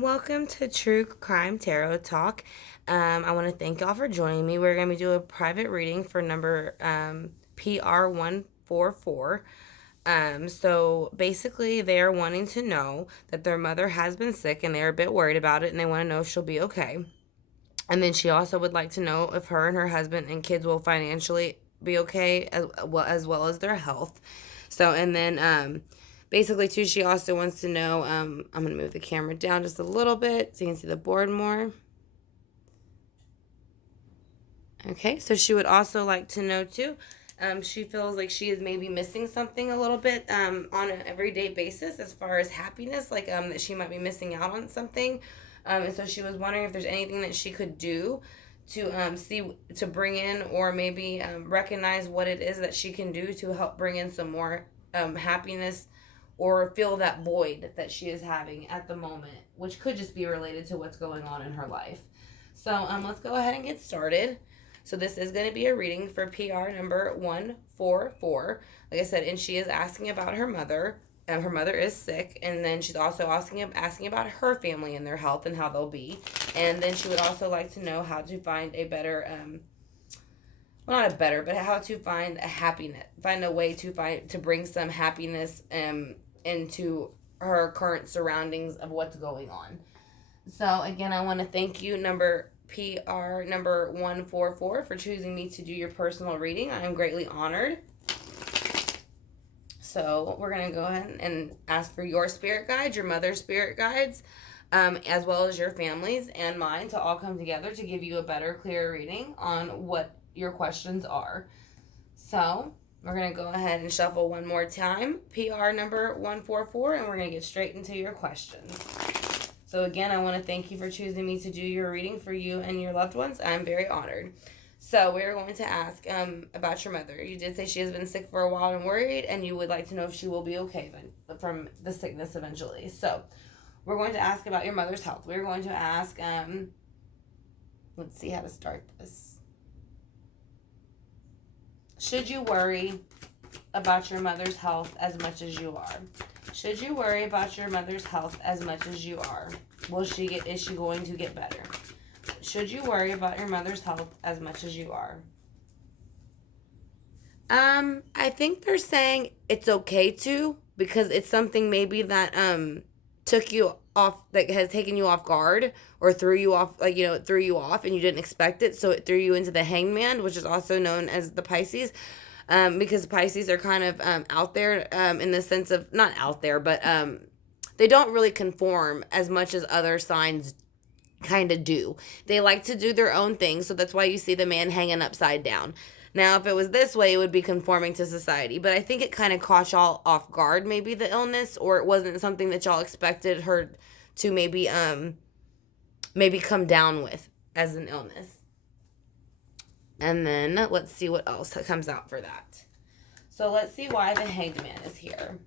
Welcome to True Crime Tarot Talk. I want to thank y'all for joining me. We're going to be doing a private reading for number PR144. So basically, they are wanting to know that their mother has been sick and they're a bit worried about it and they want to know if she'll be okay. And then she also would like to know if her and her husband and kids will financially be okay as well as their health. So, and then basically, too, she also wants to know. I'm going to move the camera down just a little bit so you can see the board more. Okay, so she would also like to know, too. She feels like she is maybe missing something a little bit on an everyday basis as far as happiness, like that she might be missing out on something. And so she was wondering if there's anything that she could do to see to bring in or maybe recognize what it is that she can do to help bring in some more happiness or fill that void that she is having at the moment, which could just be related to what's going on in her life. So let's go ahead and get started. So this is going to be a reading for PR number 144. Like I said, and she is asking about her mother. Her mother is sick, and then she's also asking about her family and their health and how they'll be. And then she would also like to know how to find a better, well, not a better, but how to find a happiness, find a way to bring some happiness into her current surroundings of what's going on. So again, I want to thank you, PR number 144, for choosing me to do your personal reading. I am greatly honored. So we're going to go ahead and ask for your spirit guides, your mother's spirit guides, as well as your families and mine to all come together to give you a better, clearer reading on what your questions are. So we're going to go ahead and shuffle one more time, PR number 144, and we're going to get straight into your questions. So again, I want to thank you for choosing me to do your reading for you and your loved ones. I'm very honored. So we're going to ask about your mother. You did say she has been sick for a while and worried, and you would like to know if she will be okay then from the sickness eventually. So we're going to ask about your mother's health. We're going to ask, let's see how to start this. Should you worry about your mother's health as much as you are? Should you worry about your mother's health as much as you are? Is she going to get better? Should you worry about your mother's health as much as you are? I think they're saying it's okay to, because it's something maybe that took you off, like has taken you off guard or threw you off, like, it threw you off and you didn't expect it, so it threw you into the hangman, which is also known as the Pisces. Because Pisces are kind of out there in the sense of, not out there, but they don't really conform as much as other signs kind of do. They like to do their own thing, so that's why you see the man hanging upside down. Now, if it was this way, it would be conforming to society, but I think it kind of caught y'all off guard, maybe the illness, or it wasn't something that y'all expected her to maybe come down with as an illness. And then let's see what else comes out for that. So let's see why the Hanged Man is here.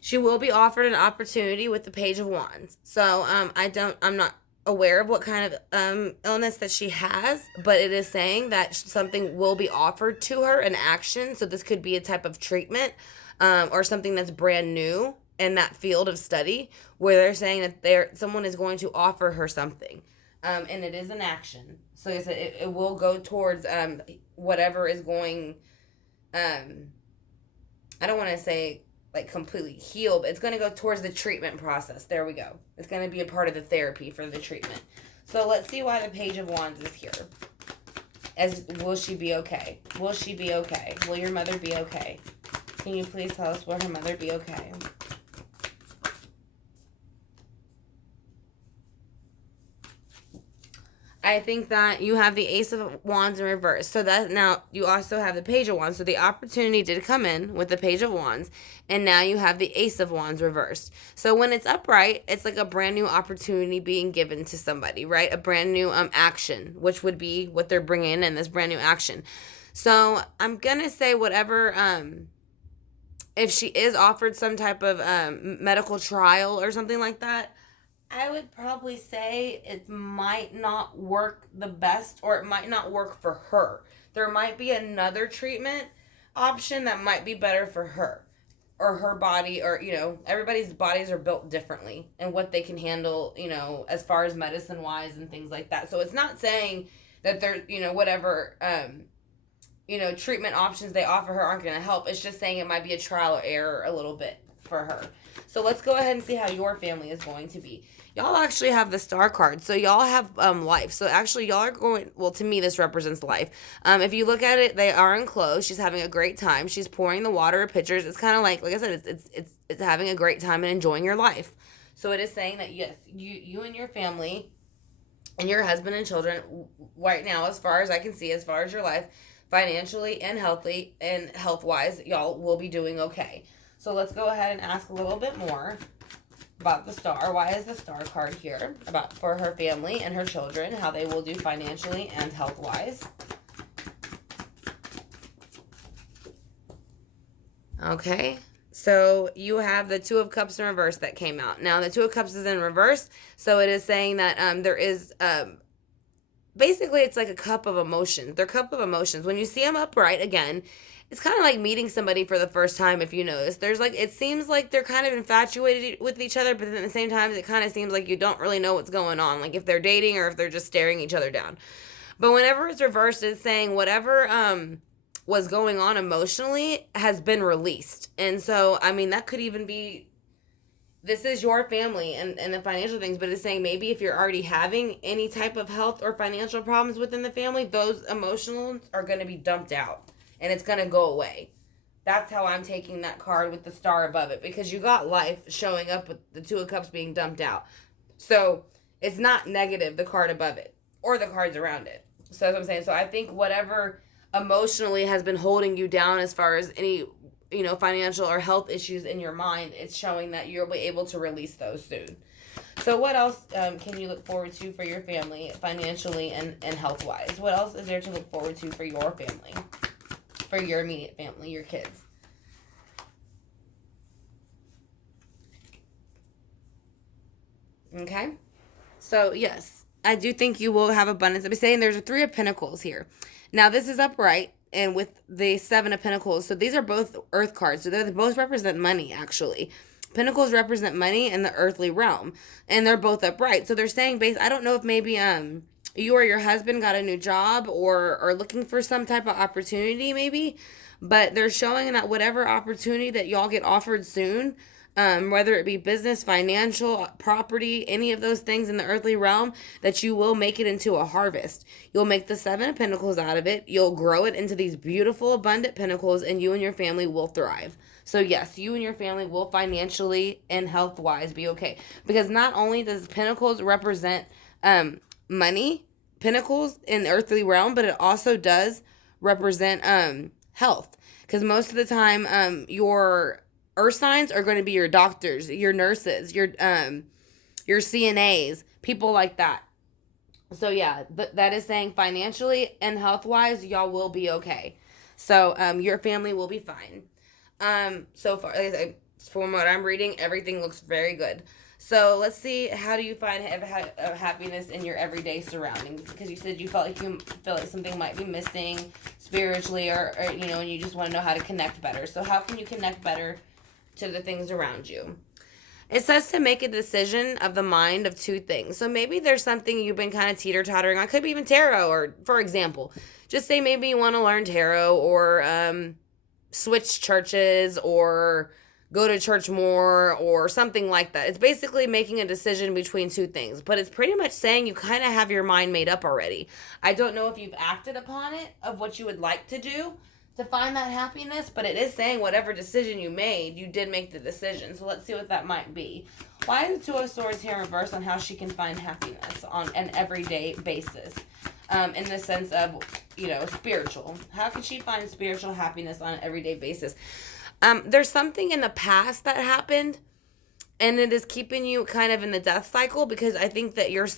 She will be offered an opportunity with the Page of Wands. So I'm not aware of what kind of illness that she has, but it is saying that something will be offered to her, an action. So this could be a type of treatment or something that's brand new in that field of study, where they're saying that someone is going to offer her something, and it is an action. So it will go towards whatever is going. I don't want to say like completely heal, but it's going to go towards the treatment process. There we go. It's going to be a part of the therapy for the treatment. So let's see why the Page of Wands is here. Will she be okay? Will she be okay? Will your mother be okay? Can you please tell us, will her mother be okay? I think that you have the Ace of Wands in reverse. So that now you also have the Page of Wands. So the opportunity did come in with the Page of Wands. And now you have the Ace of Wands reversed. So when it's upright, it's like a brand new opportunity being given to somebody, right? A brand new action, which would be what they're bringing in, this brand new action. So I'm going to say whatever, if she is offered some type of medical trial or something like that, I would probably say it might not work the best, or it might not work for her. There might be another treatment option that might be better for her. or her body, or everybody's bodies are built differently and what they can handle, as far as medicine wise and things like that. So it's not saying that they're, whatever treatment options they offer her aren't going to help. It's just saying it might be a trial or error a little bit for her. So let's go ahead and see how your family is going to be. Y'all actually have the star card. So y'all have life. So actually y'all are going, well, to me this represents life. If you look at it, they are enclosed. She's having a great time. She's pouring the water of pictures. It's kind of like I said, it's having a great time and enjoying your life. So it is saying that yes, you and your family and your husband and children right now, as far as I can see, as far as your life, financially and healthy and health-wise, y'all will be doing okay. So let's go ahead and ask a little bit more about the star. Why is the star card here? About for her family and her children, how they will do financially and health-wise. Okay. So you have the Two of Cups in reverse that came out. Now the Two of Cups is in reverse, so it is saying that there is basically it's like a cup of emotions. They're cup of emotions. When you see them upright again, it's kind of like meeting somebody for the first time. If you notice, there's like, it seems like they're kind of infatuated with each other, but then at the same time it kind of seems like you don't really know what's going on, like if they're dating or if they're just staring each other down. But whenever it's reversed, it's saying whatever was going on emotionally has been released. And so I mean, that could even be, this is your family and the financial things, but it's saying maybe if you're already having any type of health or financial problems within the family, those emotions are going to be dumped out and it's going to go away. That's how I'm taking that card with the star above it, because you got life showing up with the Two of Cups being dumped out. So it's not negative, the card above it or the cards around it. So that's what I'm saying. So I think whatever emotionally has been holding you down as far as any financial or health issues in your mind, it's showing that you'll be able to release those soon. So what else can you look forward to for your family financially and health-wise? What else is there to look forward to for your family, for your immediate family, your kids? Okay. So yes, I do think you will have abundance. I'm saying there's a Three of Pentacles here. Now this is upright and with the Seven of Pentacles. So these are both earth cards. So they both represent money, actually. Pentacles represent money in the earthly realm. And they're both upright. So they're saying, I don't know if maybe you or your husband got a new job or are looking for some type of opportunity maybe. But they're showing that whatever opportunity that y'all get offered soon, whether it be business, financial, property, any of those things in the earthly realm, that you will make it into a harvest. You'll make the Seven of Pentacles out of it. You'll grow it into these beautiful, abundant pentacles, and you and your family will thrive. So yes, you and your family will financially and health-wise be okay. Because not only does Pentacles represent money, Pentacles in the earthly realm, but it also does represent health. Because most of the time, your earth signs are going to be your doctors, your nurses, your CNAs, people like that. So yeah, that is saying financially and health-wise, y'all will be okay. So your family will be fine. So far, from what I'm reading, everything looks very good. So let's see, how do you find happiness in your everyday surroundings? Because you said you felt like something might be missing spiritually, or and you just want to know how to connect better. So how can you connect better to the things around you? It says to make a decision of the mind of two things. So maybe there's something you've been kind of teeter-tottering on. Could be even tarot, or for example, just say maybe you want to learn tarot, or switch churches, or go to church more, or something like that. It's basically making a decision between two things, but it's pretty much saying you kind of have your mind made up already. I don't know if you've acted upon it, of what you would like to do to find that happiness, but it is saying whatever decision you made, you did make the decision. So let's see what that might be. Why is the Two of Swords here in reverse on how she can find happiness on an everyday basis? In the sense of, spiritual. How can she find spiritual happiness on an everyday basis? There's something in the past that happened, and it is keeping you kind of in the death cycle, because I think that you're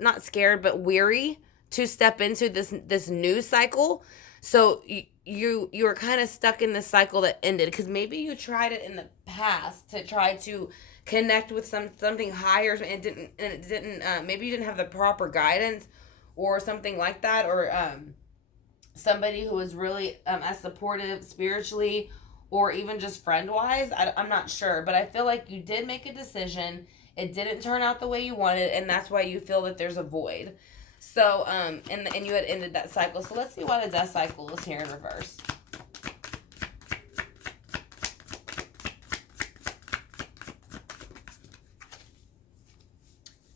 not scared, but weary to step into this new cycle. So you're kind of stuck in this cycle that ended, because maybe you tried it in the past to try to connect with something higher, and it didn't maybe you didn't have the proper guidance or something like that, or somebody who was really as supportive spiritually, or even just friend wise. I'm not sure, but I feel like you did make a decision. It didn't turn out the way you wanted, and that's why you feel that there's a void. So, and you had ended that cycle. So let's see why the death cycle is here in reverse.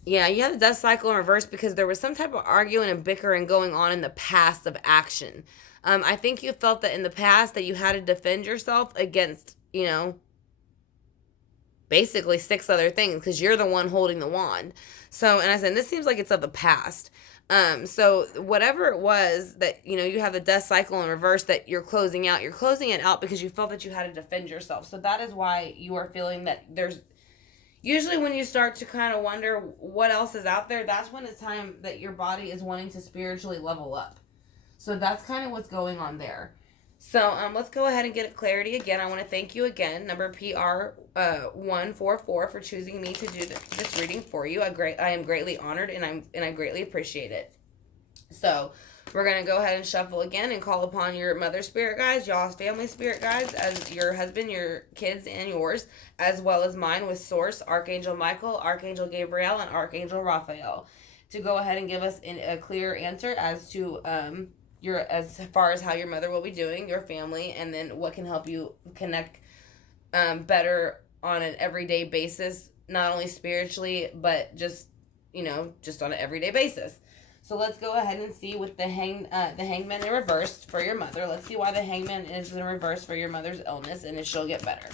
Yeah, you have the death cycle in reverse because there was some type of arguing and bickering going on in the past of action. I think you felt that in the past that you had to defend yourself against, basically six other things because you're the one holding the wand. So, and I said, this seems like it's of the past. So whatever it was that, you have the death cycle in reverse that you're closing it out because you felt that you had to defend yourself. So that is why you are feeling that there's, usually when you start to kind of wonder what else is out there, that's when it's time that your body is wanting to spiritually level up. So that's kind of what's going on there. So let's go ahead and get clarity again. I want to thank you again, number PR144, for choosing me to do this reading for you. I am greatly honored, and I greatly appreciate it. So we're going to go ahead and shuffle again and call upon your mother spirit guides, y'all's family spirit guides, as your husband, your kids, and yours, as well as mine with Source, Archangel Michael, Archangel Gabriel, and Archangel Raphael, to go ahead and give us a clear answer as to as far as how your mother will be doing, your family, and then what can help you connect better on an everyday basis, not only spiritually, but just on an everyday basis. So let's go ahead and see with the hangman in reverse for your mother. Let's see why the hangman is in reverse for your mother's illness and if she'll get better.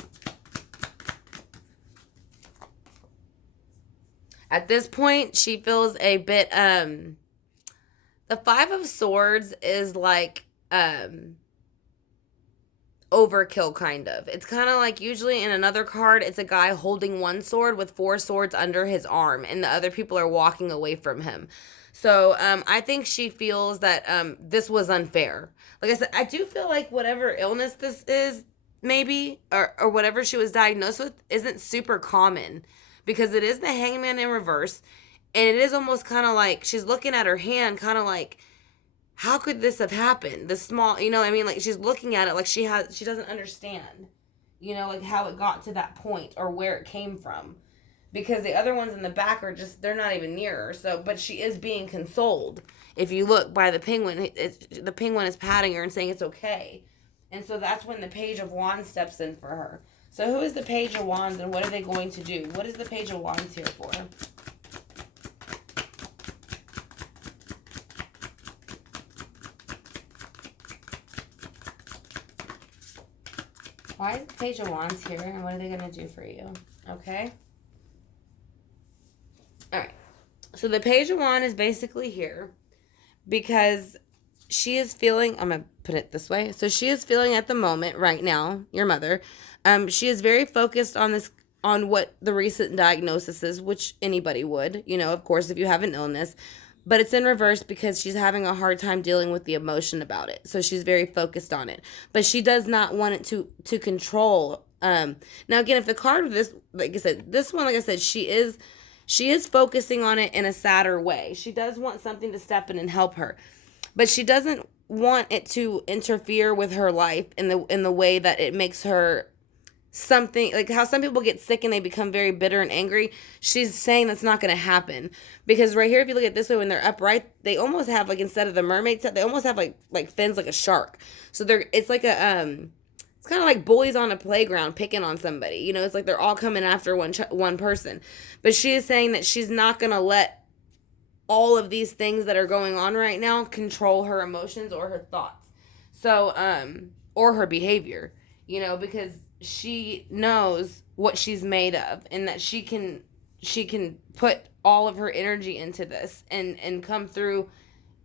At this point, she feels a bit the Five of Swords is like overkill, kind of. It's kind of like usually in another card, it's a guy holding one sword with four swords under his arm, and the other people are walking away from him. So I think she feels that this was unfair. Like I said, I do feel like whatever illness this is, maybe, or whatever she was diagnosed with, isn't super common, because it is the hangman in reverse. And it is almost kind of like she's looking at her hand, kind of like, how could this have happened? The small, like she's looking at it like she doesn't understand, like how it got to that point or where it came from. Because the other ones in the back are just, they're not even near her. So, but she is being consoled. If you look by the penguin, the penguin is patting her and saying it's okay. And so that's when the Page of Wands steps in for her. So who is the Page of Wands and what are they going to do? What is the Page of Wands here for? Why is the Page of Wands here, and what are they going to do for you? Okay. All right. So the Page of Wands is basically here because she is feeling, I'm going to put it this way. So she is feeling at the moment right now, your mother, she is very focused on what the recent diagnosis is, which anybody would, of course, if you have an illness. But it's in reverse because she's having a hard time dealing with the emotion about it. So she's very focused on it. But she does not want it to control. Now, again, if the card of this, like I said, this one, like I said, she is focusing on it in a sadder way. She does want something to step in and help her. But she doesn't want it to interfere with her life in the way that it makes her something, like how some people get sick and they become very bitter and angry. She's saying that's not going to happen, because right here, if you look at it this way, when they're upright, they almost have, like, instead of the mermaid set, they almost have like fins like a shark. So it's like it's kind of like bullies on a playground picking on somebody. It's like they're all coming after one person. But she is saying that she's not going to let all of these things that are going on right now control her emotions or her thoughts. So or her behavior, because she knows what she's made of, and that she can put all of her energy into this and come through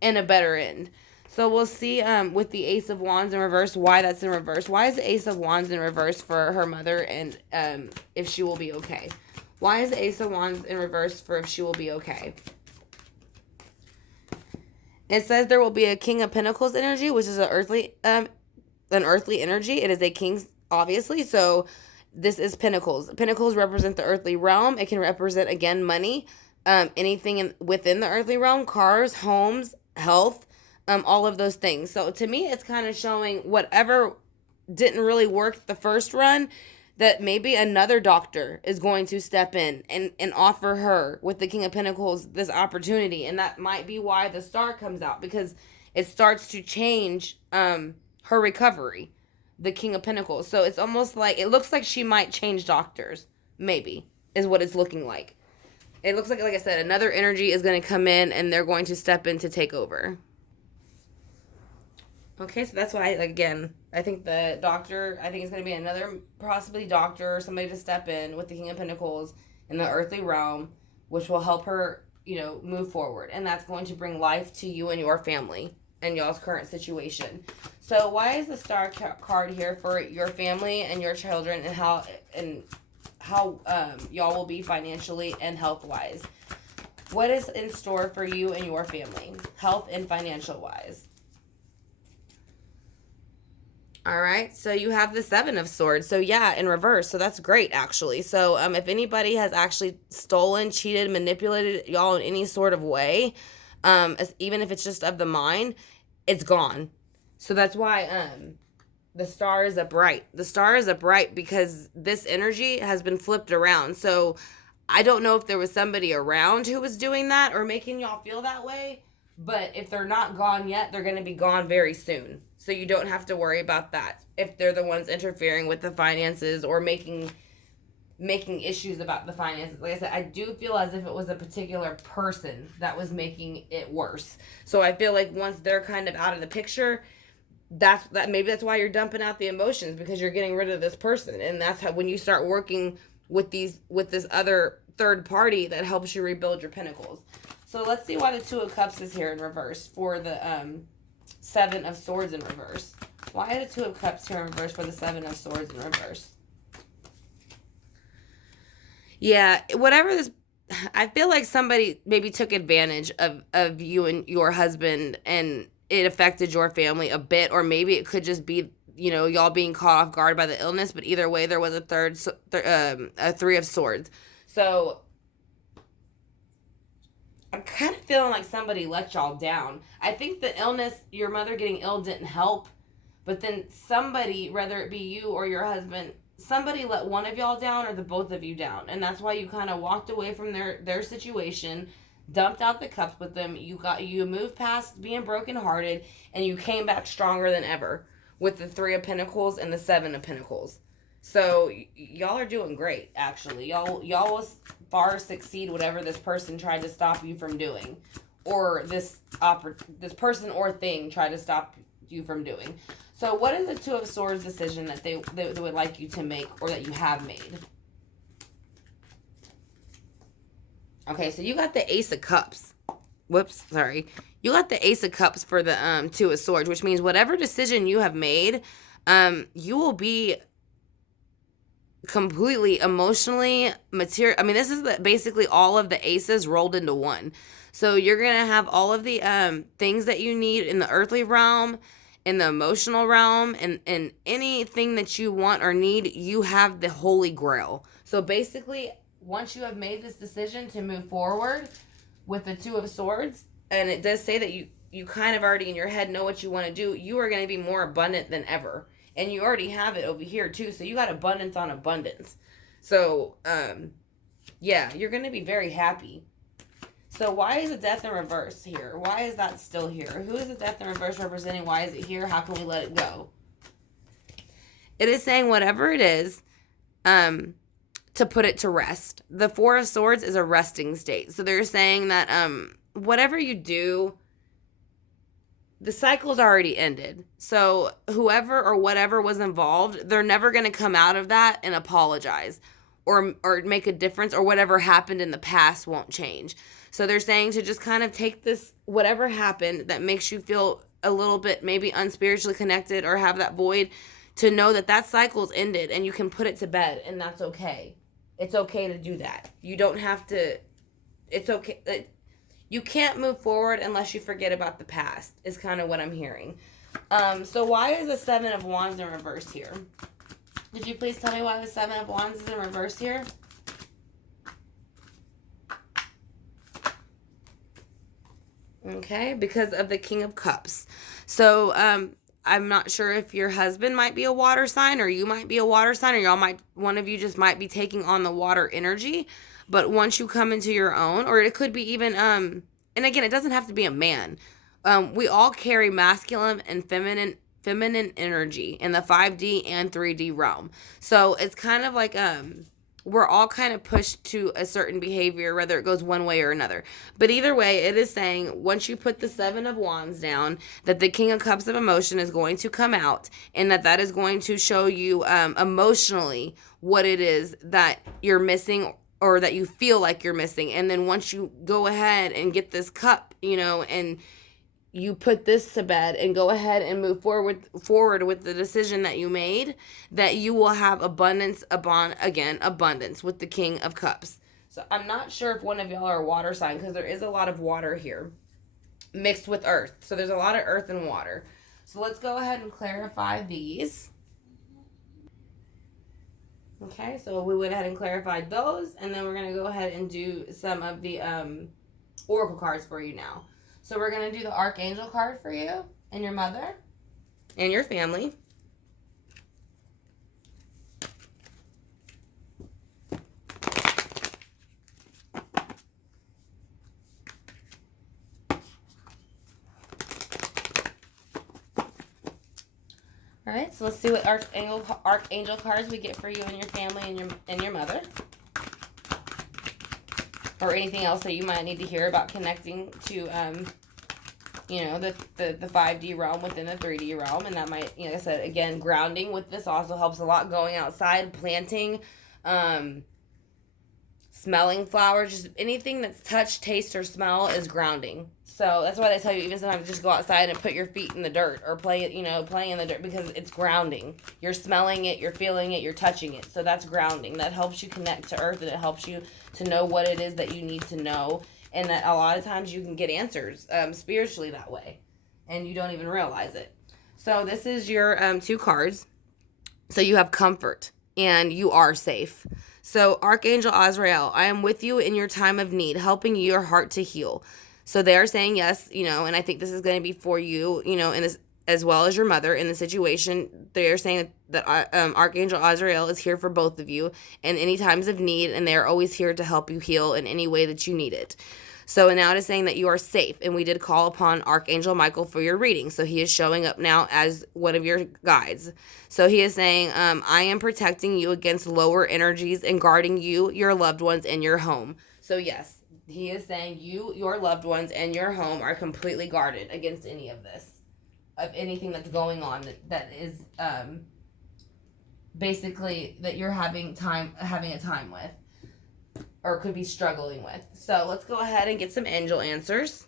in a better end. So we'll see with the Ace of Wands in reverse why that's in reverse. Why is the Ace of Wands in reverse for her mother, and if she will be okay? Why is the Ace of Wands in reverse for if she will be okay? It says there will be a King of Pentacles energy, which is an earthly energy. It is a king's, obviously. So this is Pentacles. Pentacles represent the earthly realm. It can represent, again, money, anything within the earthly realm, cars, homes, health, all of those things. So to me, it's kind of showing whatever didn't really work the first run, that maybe another doctor is going to step in and offer her with the King of Pentacles this opportunity. And that might be why the star comes out, because it starts to change her recovery, the King of Pentacles. So it's almost like, it looks like she might change doctors, maybe, is what it's looking like. It looks like I said, another energy is going to come in and they're going to step in to take over. Okay, so that's why, again, I think the doctor, I think it's going to be another possibly doctor or somebody to step in with the King of Pentacles in the earthly realm, which will help her, move forward. And that's going to bring life to you and your family and y'all's current situation. So why is the star card here for your family and your children, and how y'all will be financially and health-wise? What is in store for you and your family, health and financial-wise? All right, so you have the Seven of Swords. So yeah, in reverse. So that's great, actually. So if anybody has actually stolen, cheated, manipulated y'all in any sort of way, even if it's just of the mind, it's gone. So that's why the star is upright. The star is upright because this energy has been flipped around. So I don't know if there was somebody around who was doing that or making y'all feel that way, but if they're not gone yet, they're going to be gone very soon. So you don't have to worry about that if they're the ones interfering with the finances or making issues about the finances. Like I said, I do feel as if it was a particular person that was making it worse. So I feel like once they're kind of out of the picture, maybe that's why you're dumping out the emotions, because you're getting rid of this person. And that's how, when you start working with this other third party that helps you rebuild your pentacles. So let's see why the Two of Cups is here in reverse for the Seven of Swords in reverse. Why are the Two of Cups here in reverse for the Seven of Swords in reverse? Yeah, whatever this, I feel like somebody maybe took advantage of you and your husband, and it affected your family a bit, or maybe it could just be, y'all being caught off guard by the illness. But either way, there was a Three of Swords. So I'm kind of feeling like somebody let y'all down. I think the illness, your mother getting ill, didn't help. But then somebody, whether it be you or your husband, somebody let one of y'all down or the both of you down. And that's why you kind of walked away from their situation, dumped out the cups with them. You moved past being brokenhearted, and you came back stronger than ever with the Three of Pentacles and the Seven of Pentacles. So y'all are doing great, actually. Y'all will far succeed whatever this person tried to stop you from doing, or this person or thing tried to stop you from doing. So what is the Two of Swords decision that they would like you to make, or that you have made? Okay, so you got the Ace of Cups. Whoops, sorry. You got the Ace of Cups for the Two of Swords, which means whatever decision you have made, you will be completely emotionally material. I mean, this is basically all of the aces rolled into one. So you're gonna have all of the things that you need in the earthly realm, in the emotional realm, and anything that you want or need, you have the Holy Grail. So basically, once you have made this decision to move forward with the Two of Swords, and it does say that you kind of already in your head know what you want to do, you are going to be more abundant than ever. And you already have it over here too. So you got abundance on abundance. So, yeah, you're going to be very happy. So why is the Death in reverse here? Why is that still here? Who is the Death in reverse representing? Why is it here? How can we let it go? It is saying whatever it is, to put it to rest. The Four of Swords is a resting state. So they're saying that whatever you do, the cycle's already ended. So whoever or whatever was involved, they're never going to come out of that and apologize or make a difference, or whatever happened in the past won't change. So they're saying to just kind of take this, whatever happened that makes you feel a little bit maybe unspiritually connected or have that void, to know that that cycle's ended and you can put it to bed, and that's okay. It's okay to do that. You don't have to, it's okay. You can't move forward unless you forget about the past, is kind of what I'm hearing. So why is the Seven of Wands in reverse here? Did you please tell me why the Seven of Wands is in reverse here? Okay, because of the King of Cups. So I'm not sure if your husband might be a water sign or you might be a water sign, or y'all might, one of you just might be taking on the water energy. But once you come into your own, or it could be even, and again, it doesn't have to be a man. We all carry masculine and feminine energy in the 5D and 3D realm. So it's kind of like, we're all kind of pushed to a certain behavior, whether it goes one way or another. But either way, it is saying once you put the Seven of Wands down, that the King of Cups of emotion is going to come out, and that is going to show you emotionally what it is that you're missing, or that you feel like you're missing. And then once you go ahead and get this cup, and you put this to bed and go ahead and move forward with the decision that you made, that you will have abundance upon, again, abundance with the King of Cups. So I'm not sure if one of y'all are a water sign, because there is a lot of water here mixed with earth. So there's a lot of earth and water. So let's go ahead and clarify these. Okay, so we went ahead and clarified those, and then we're going to go ahead and do some of the oracle cards for you now. So we're going to do the Archangel card for you and your mother and your family. All right, so let's see what Archangel cards we get for you and your family and your mother. Or anything else that you might need to hear about connecting to, the 5D realm within the 3D realm. And that might, like I said, again, grounding with this also helps a lot. Going outside, planting, smelling flowers, just anything that's touch, taste, or smell is grounding. So that's why they tell you even sometimes just go outside and put your feet in the dirt, or play in the dirt, because it's grounding. You're smelling it, you're feeling it, you're touching it. So that's grounding. That helps you connect to earth, and it helps you to know what it is that you need to know. And that a lot of times you can get answers spiritually that way, and you don't even realize it. So this is your 2 cards. So you have comfort, and you are safe. So Archangel Azrael, I am with you in your time of need, helping your heart to heal. So they are saying yes, and I think this is going to be for you, in this, as well as your mother in the situation. They are saying that Archangel Azrael is here for both of you in any times of need, and they are always here to help you heal in any way that you need it. So now it is saying that you are safe, and we did call upon Archangel Michael for your reading. So he is showing up now as one of your guides. So he is saying, I am protecting you against lower energies and guarding you, your loved ones, and your home. So yes, he is saying you, your loved ones, and your home are completely guarded against any of this, of anything that's going on that is basically that you're having a time with, or could be struggling with. So let's go ahead and get some angel answers.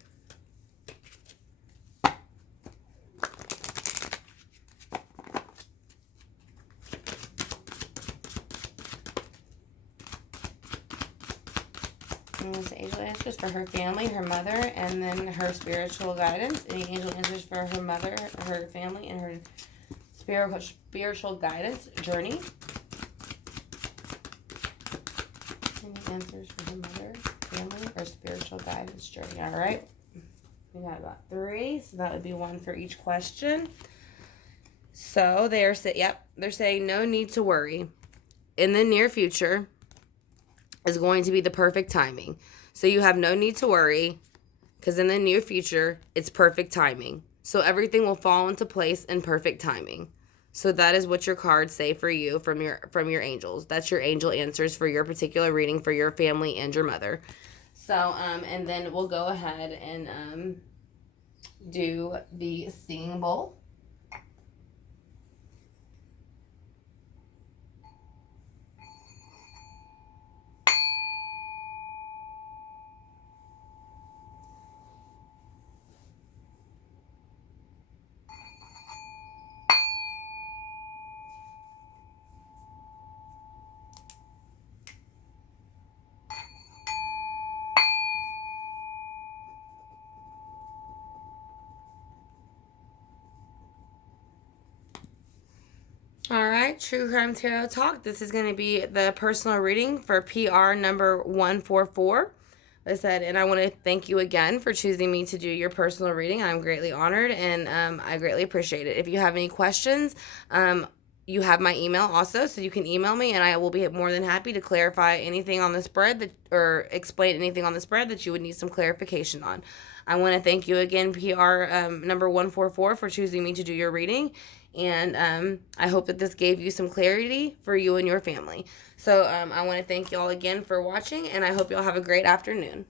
And there's angel answers for her family, her mother, and then her spiritual guidance. Any angel answers for her mother, her family, and her spiritual guidance journey. Any answers for her mother, family, or spiritual guidance journey. All right. We got about 3, so that would be 1 for each question. So they're saying no need to worry. In the near future is going to be the perfect timing. So you have no need to worry, because in the near future, it's perfect timing. So everything will fall into place in perfect timing. So that is what your cards say for you from your angels. That's your angel answers for your particular reading for your family and your mother. So, and then we'll go ahead and do the singing bowl. All right, True Crime Tarot Talk. This is going to be the personal reading for PR number 144 I said, and I want to thank you again for choosing me to do your personal reading. I'm greatly honored, and I greatly appreciate it. If you have any questions, you have my email also, so you can email me, and I will be more than happy to clarify anything on the spread or explain anything on the spread that you would need some clarification on. I want to thank you again, PR number 144, for choosing me to do your reading. And I hope that this gave you some clarity for you and your family. So I want to thank you all again for watching, and I hope you all have a great afternoon.